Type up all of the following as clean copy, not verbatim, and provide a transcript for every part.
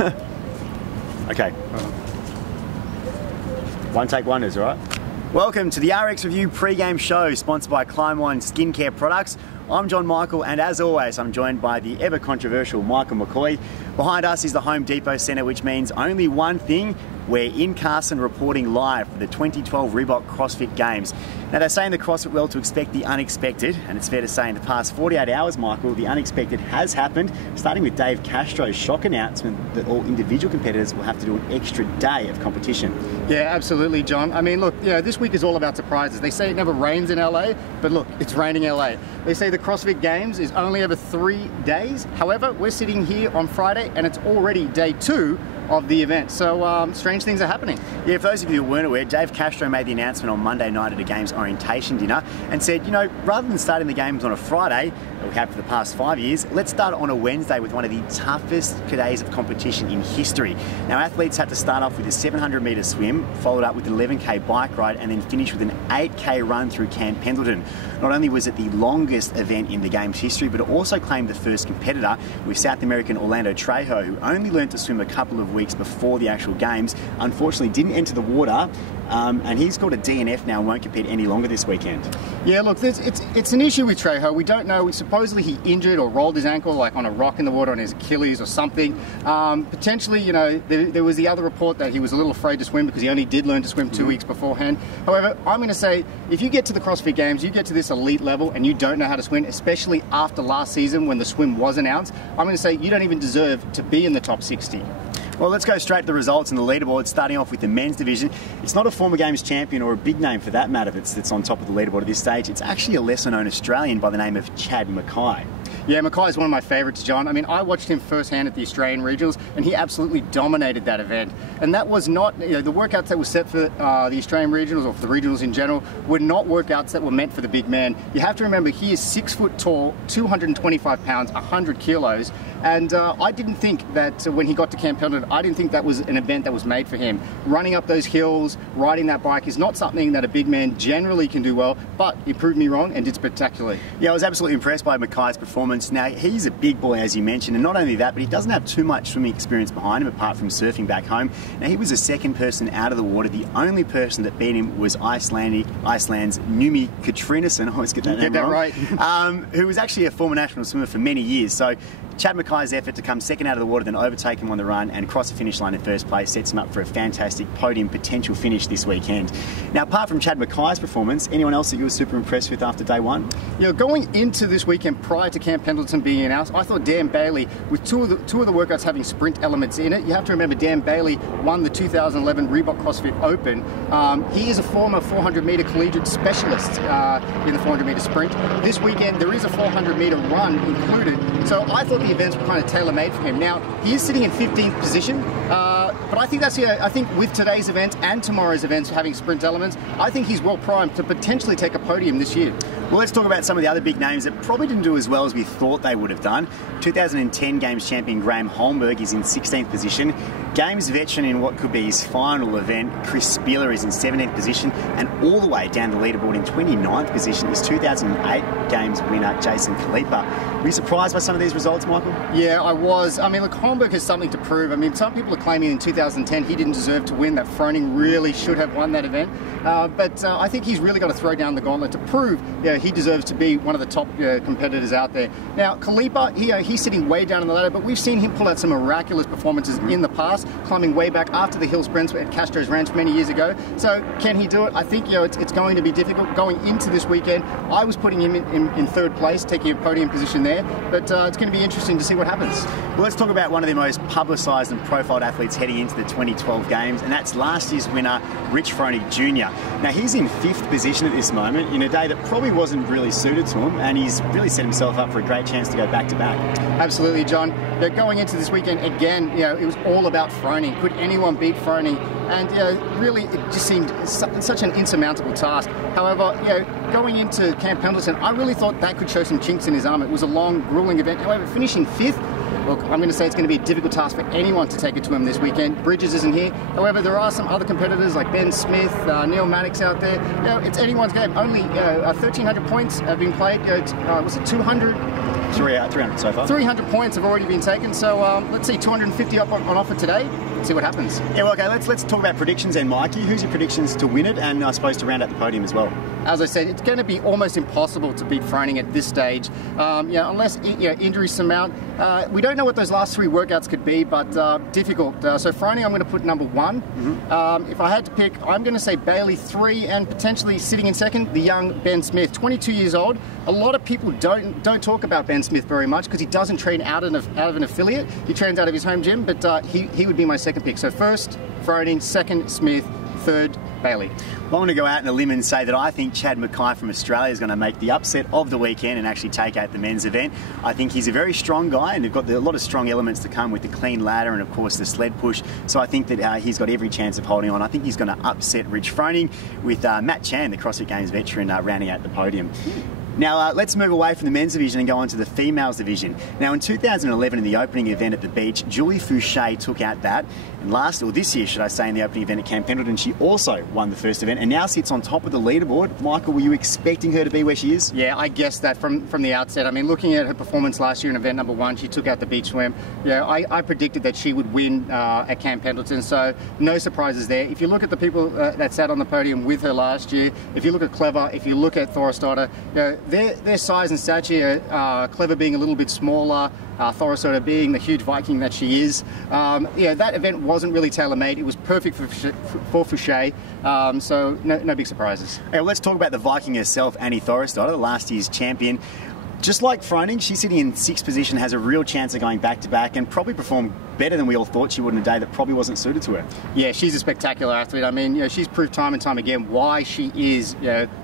Okay. One take wonders, all right? Welcome to the RX Review pre-game show, sponsored by Climb One Skincare Products. I'm John Michael, and as always, I'm joined by the ever-controversial Michael McCoy. Behind us is the Home Depot Centre, which means only one thing: we're in Carson reporting live for the 2012 Reebok CrossFit Games. Now, they're saying the CrossFit world to expect the unexpected, and it's fair to say in the past 48 hours, Michael, the unexpected has happened, starting with Dave Castro's shock announcement that all individual competitors will have to do an extra day of competition. Yeah, absolutely, John. I mean, look, this week is all about surprises. They say it never rains in LA, but look, it's raining LA. They say the CrossFit Games is only over 3 days. However, we're sitting here on Friday, and it's already day 2 of the event. So strange things are happening. Yeah, for those of you who weren't aware, Dave Castro made the announcement on Monday night at a Games orientation dinner and said, you know, rather than starting the Games on a Friday, that we have for the past 5 years, let's start on a Wednesday with one of the toughest days of competition in history. Now, athletes had to start off with a 700-metre swim, followed up with an 11K bike ride, and then finish with an 8K run through Camp Pendleton. Not only was it the longest event in the Games history, but it also claimed the first competitor, with South American Orlando Trejo, who only learned to swim a couple of weeks before the actual Games. Unfortunately, didn't enter the water, and he's got a DNF now and won't compete any longer this weekend. Yeah, look, it's an issue with Trejo. We don't know. Supposedly he injured or rolled his ankle like on a rock in the water on his Achilles or something. Potentially, you know, there was the other report that he was a little afraid to swim because he only did learn to swim 2 weeks beforehand. However, I'm going to say, if you get to the CrossFit Games, you get to this elite level and you don't know how to swim, especially after last season when the swim was announced, I'm going to say you don't even deserve to be in the top 60. Well, let's go straight to the results in the leaderboard, starting off with the men's division. It's not a former Games champion or a big name for that matter that's on top of the leaderboard at this stage. It's actually a lesser-known Australian by the name of Chad Mackay. Yeah, Mackay is one of my favourites, John. I mean, I watched him firsthand at the Australian Regionals, and he absolutely dominated that event. And that was not, you know, the workouts that were set for the Australian Regionals, or for the Regionals in general, were not workouts that were meant for the big man. You have to remember, he is 6 foot tall, 225 pounds, 100 kilos, and I didn't think that when he got to Camp Pendleton, I didn't think that was an event that was made for him. Running up those hills, riding that bike is not something that a big man generally can do well, but he proved me wrong and did spectacularly. Yeah, I was absolutely impressed by Mackay's performance. Now, he's a big boy, as you mentioned, and not only that, but he doesn't have too much swimming experience behind him apart from surfing back home. Now, he was the second person out of the water. The only person that beat him was Iceland's Numi Katrinason, I always get that name wrong, right. Who was actually a former national swimmer for many years. So Chad Mackay's effort to come second out of the water, then overtake him on the run and cross the finish line in first place sets him up for a fantastic podium potential finish this weekend. Now, apart from Chad Mackay's performance, anyone else that you were super impressed with after day one? Yeah, going into this weekend prior to Camp Pendleton being announced, I thought Dan Bailey, with two of the workouts having sprint elements in it, you have to remember Dan Bailey won the 2011 Reebok CrossFit Open. He is a former 400-metre collegiate specialist in the 400-metre sprint. This weekend there is a 400-metre run included, so I thought the events were kind of tailor-made for him. Now, he is sitting in 15th position, but I think I think with today's event and tomorrow's events having sprint elements, I think he's well primed to potentially take a podium this year. Well, let's talk about some of the other big names that probably didn't do as well as we thought they would have done. 2010 Games champion Graham Holmberg is in 16th position. Games veteran in what could be his final event, Chris Spieler, is in 17th position, and all the way down the leaderboard in 29th position is 2008 Games winner Jason Kalipa. Were you surprised by some of these results, Michael? Yeah, I was. I mean, look, Holmberg has something to prove. I mean, some people are claiming in 2010 he didn't deserve to win, that Froning really should have won that event. But I think he's really got to throw down the gauntlet to prove he deserves to be one of the top competitors out there. Now, Kalipa, he's sitting way down on the ladder, but we've seen him pull out some miraculous performances in the past, climbing way back after the hill sprints at Castro's Ranch many years ago. So can he do it? I think it's going to be difficult going into this weekend. I was putting him in third place, taking a podium position there, but it's going to be interesting to see what happens. Well, let's talk about one of the most publicised and profiled athletes heading into the 2012 Games, and that's last year's winner, Rich Froning Jr. Now, he's in 5th position at this moment in a day that probably wasn't really suited to him, and he's really set himself up for a great chance to go back-to-back. Absolutely, John. Going into this weekend, again, it was all about Froning. Could anyone beat Froning? And really, it just seemed such an insurmountable task. However, going into Camp Pendleton, I really thought that could show some chinks in his armour. It was a long, grueling event. However, finishing 5th, look, I'm going to say it's going to be a difficult task for anyone to take it to him this weekend. Bridges isn't here. However, there are some other competitors like Ben Smith, Neil Maddox out there. It's anyone's game. Only 1,300 points have been played. Was it 200? 300 so far. 300 points have already been taken, so let's see, 250 up on offer today. Let's see what happens. Yeah, well, okay, let's talk about predictions then, Mikey. Who's your predictions to win it, and I suppose to round out the podium as well? As I said, it's going to be almost impossible to beat Froning at this stage, unless injuries surmount. We don't know what those last 3 workouts could be, but difficult. So Froning, I'm going to put number 1. Mm-hmm. If I had to pick, I'm going to say Bailey 3, and potentially sitting in second, the young Ben Smith, 22 years old. A lot of people don't talk about Ben Smith very much because he doesn't train out of an affiliate. He trains out of his home gym, but he would be my second pick. So first, Froning, second, Smith, third, Bailey. Well, I want to go out on a limb and say that I think Chad Mackay from Australia is going to make the upset of the weekend and actually take out the men's event. I think he's a very strong guy, and they've got a lot of strong elements to come with the clean ladder and, of course, the sled push. So I think that he's got every chance of holding on. I think he's going to upset Rich Froning with Matt Chan, the CrossFit Games veteran, rounding out the podium. Now, let's move away from the men's division and go on to the females division. Now, in 2011, in the opening event at the beach, Julie Fouché took out that. And this year, should I say, in the opening event at Camp Pendleton, she also won the first event and now sits on top of the leaderboard. Michael, were you expecting her to be where she is? Yeah, I guessed that from the outset. I mean, looking at her performance last year in event number 1, she took out the beach swim. Yeah, I predicted that she would win at Camp Pendleton, so no surprises there. If you look at the people that sat on the podium with her last year, if you look at Clever, if you look at Thorisdottir, their size and stature, Clever being a little bit smaller, Thorisdottir being the huge Viking that she is. That event wasn't really tailor-made. It was perfect for Fouché, so no big surprises. Okay, well, let's talk about the Viking herself, Annie Thorisdottir, last year's champion. Just like Froning, she's sitting in 6th position, has a real chance of going back-to-back and probably perform better than we all thought she would in a day that probably wasn't suited to her. Yeah, she's a spectacular athlete. I mean, she's proved time and time again why she is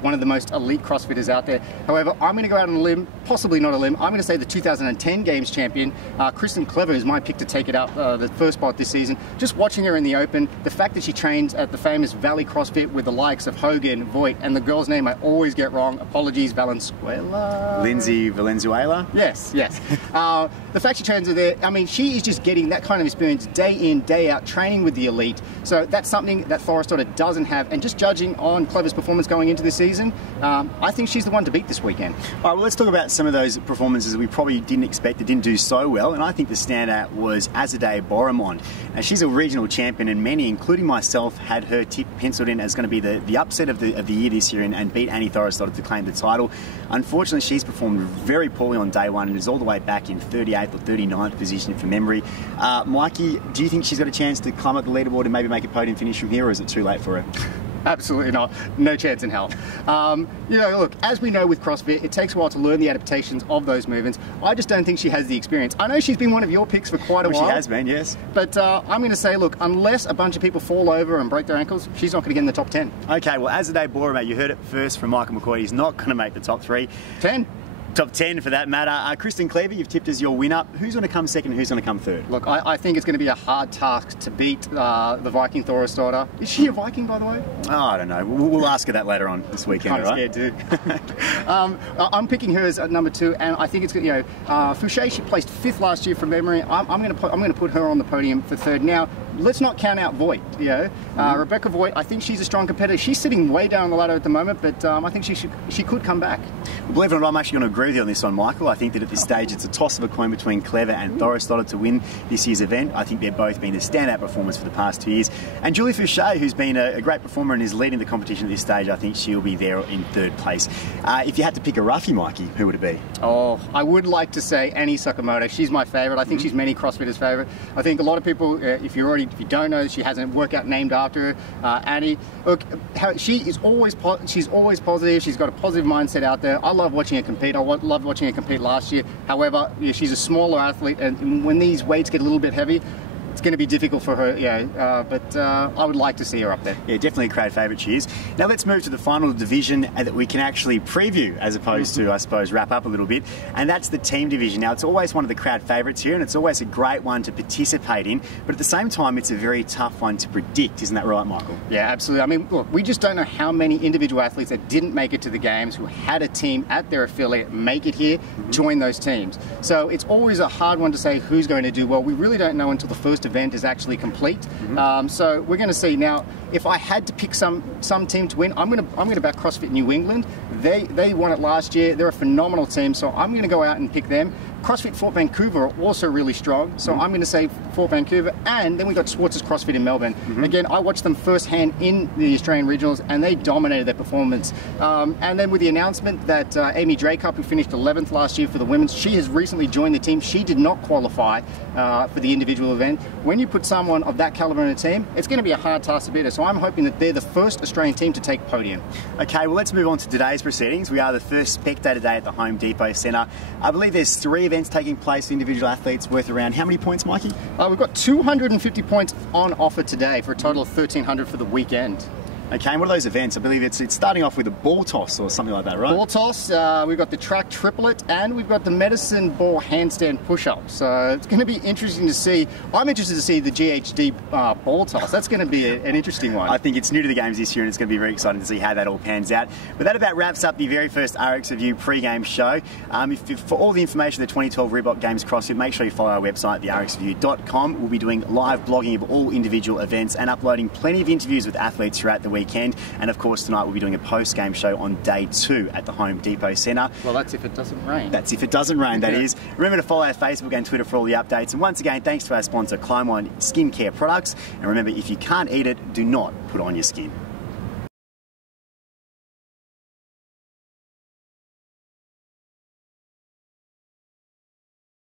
one of the most elite CrossFitters out there. However, I'm going to go out on a limb, possibly not a limb. I'm going to say the 2010 Games champion, Kristen Clever, is my pick to take it up, the first spot this season. Just watching her in the open, the fact that she trains at the famous Valley CrossFit with the likes of Hogan, Voigt, and the girl's name I always get wrong. Apologies, Valenzuela. Lindsay Valenzuela? Yes. The fact she trains her there, I mean, she is just getting that kind of experience day in, day out, training with the elite. So that's something that Thorisdottir doesn't have. And just judging on Clever's performance going into this season, I think she's the one to beat this weekend. All right, well, let's talk about some of those performances that we probably didn't expect, that didn't do so well. And I think the standout was Azadeh Boromond. Now, she's a regional champion, and many, including myself, had her tip penciled in as going to be the upset of the year this year and beat Annie Thorisdottir to claim the title. Unfortunately, she's performed very poorly on day 1 and is all the way back in 38th or 39th position from memory. Mikey, do you think she's got a chance to climb up the leaderboard and maybe make a podium finish from here, or is it too late for her? Absolutely not. No chance in hell. Look, as we know with CrossFit, it takes a while to learn the adaptations of those movements. I just don't think she has the experience. I know she's been one of your picks for quite a while. She has been, yes. But I'm going to say, look, unless a bunch of people fall over and break their ankles, she's not going to get in the top 10. Okay, well, Azadeh Boromond, you heard it first from Michael McCoy. He's not going to make the top 3. 10. Top 10 for that matter. Kristen Clever, you've tipped as your winner. Who's going to come second and who's going to come third? Look, I think it's going to be a hard task to beat the Viking Thorisdottir. Is she a Viking, by the way? Oh, I don't know. We'll ask her that later on this weekend, I'm scared too. I'm picking her as number 2, and I think it's good. Fouché, she placed 5th last year from memory. I'm going to put her on the podium for 3rd. Now, let's not count out Voigt. Rebecca Voigt, I think she's a strong competitor. She's sitting way down the ladder at the moment, but I think she could come back. Believe it or not, I'm actually going to agree with you on this one, Michael. I think that at this stage it's a toss of a coin between Clever and Thorisdottir to win this year's event. I think they've both been the standout performers for the past 2 years. And Julie Fouché, who's been a great performer and is leading the competition at this stage, I think she'll be there in 3rd place. If you had to pick a roughie, Mikey, who would it be? Oh, I would like to say Annie Sakamoto. She's my favourite. I think she's many CrossFitters' favourite. I think a lot of people, if you don't know, she has a workout named after her. Annie, look, she's always positive. She's got a positive mindset out there. I love watching her compete. I loved watching her compete last year. However, she's a smaller athlete, and when these weights get a little bit heavy, it's going to be difficult for her, but I would like to see her up there. Yeah, definitely a crowd favourite she is. Now let's move to the final division that we can actually preview as opposed to, I suppose, wrap up a little bit, and that's the team division. Now it's always one of the crowd favourites here, and it's always a great one to participate in, but at the same time it's a very tough one to predict. Isn't that right, Michael? Yeah, absolutely. I mean, look, we just don't know how many individual athletes that didn't make it to the games, who had a team at their affiliate make it here, join those teams. So it's always a hard one to say who's going to do well. We really don't know until the first event is actually complete. So we're going to see. Now, if I had to pick some team to win, I'm gonna back CrossFit New England. They won it last year. They're a phenomenal team, so I'm gonna go out and pick them. CrossFit Fort Vancouver are also really strong, so I'm going to say Fort Vancouver. And then we got Schwartz's CrossFit in Melbourne. Again, I watched them firsthand in the Australian regionals, and they dominated their performance. And then with the announcement that Amy Dracup, who finished 11th last year for the women's, she has recently joined the team. She did not qualify for the individual event. When you put someone of that caliber in a team, it's going to be a hard task to beat her. So I'm hoping that they're the first Australian team to take podium. Okay, well, let's move on to today's proceedings. We are the first spectator day at the Home Depot Centre. I believe there's 3 events taking place for individual athletes worth around how many points, Mikey? We've got 250 points on offer today for a total of 1,300 for the weekend. Okay, and what are those events? I believe it's starting off with a ball toss or something like that, right? Ball toss, we've got the track triplet, and we've got the medicine ball handstand push-up. So it's going to be interesting to see. I'm interested to see the GHD ball toss. That's going to be an interesting one. I think it's new to the games this year, and it's going to be very exciting to see how that all pans out. But that about wraps up the very first RX Review pre-game show. For all the information of the 2012 Reebok Games CrossFit, make sure you follow our website, therxreview.com. We'll be doing live blogging of all individual events and uploading plenty of interviews with athletes throughout the weekend. And of course, tonight we'll be doing a post-game show on day 2 at the Home Depot Centre. Well, that's if it doesn't rain. That's if it doesn't rain, that is. Remember to follow our Facebook and Twitter for all the updates. And once again, thanks to our sponsor, Climb On Skincare Products. And remember, if you can't eat it, do not put on your skin.